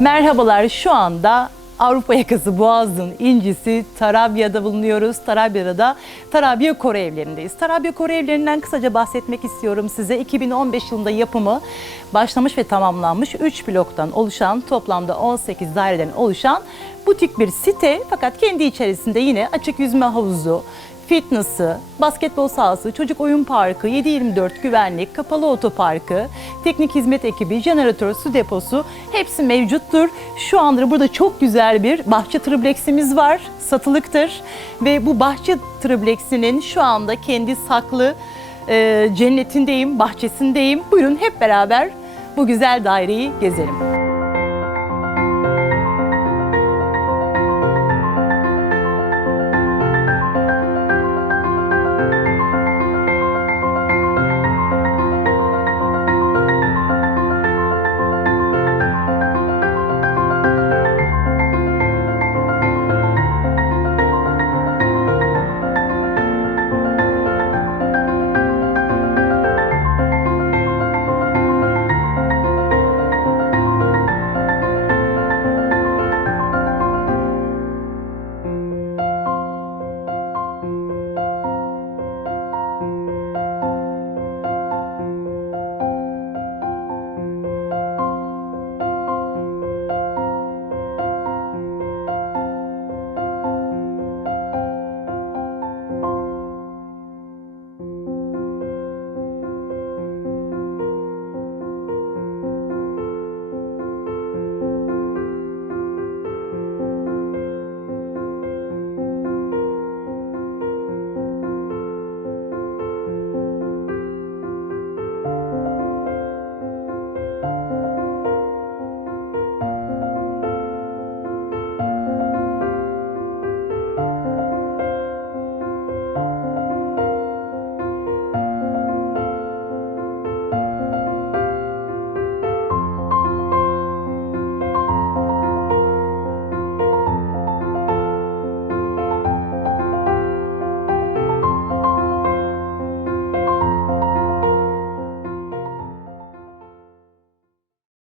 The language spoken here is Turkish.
Merhabalar şu anda Avrupa yakası Boğaz'ın incisi Tarabya'da bulunuyoruz. Tarabya'da Tarabya Kore Evleri'ndeyiz. Tarabya Kore Evleri'nden kısaca bahsetmek istiyorum size. 2015 yılında yapımı başlamış ve tamamlanmış 3 bloktan oluşan toplamda 18 daireden oluşan butik bir site fakat kendi içerisinde yine açık yüzme havuzu, fitness'ı, basketbol sahası, çocuk oyun parkı, 7-24 güvenlik, kapalı otoparkı, teknik hizmet ekibi, jeneratör, su deposu hepsi mevcuttur. Şu anda burada çok güzel bir bahçe tripleksimiz var, satılıktır. Ve bu bahçe tripleksinin şu anda kendi saklı e, cennetindeyim, bahçesindeyim. Buyurun hep beraber bu güzel daireyi gezelim.